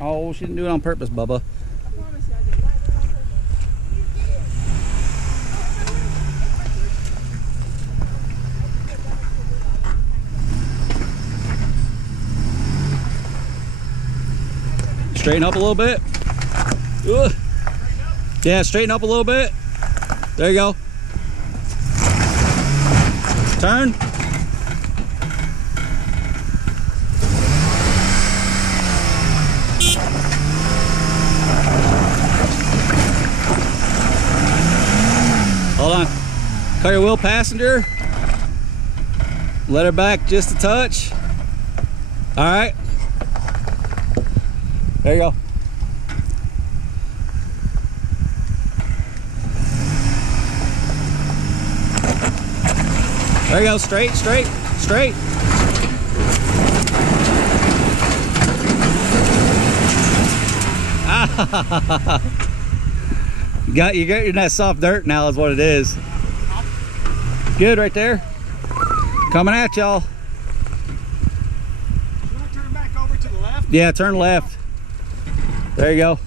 Oh, she didn't do it on purpose, Bubba. I promise you I did not do it on purpose. Straighten up a little bit. Ugh. Yeah, straighten up a little bit. There you go. Turn. Hold on. Cut your wheel, passenger. Let her back just a touch. All right. There you go. There you go. Straight, straight, straight. You got in that soft dirt now is what it is. Good right there. Coming at y'all. You want to turn back over to the left? Yeah, turn left. There you go.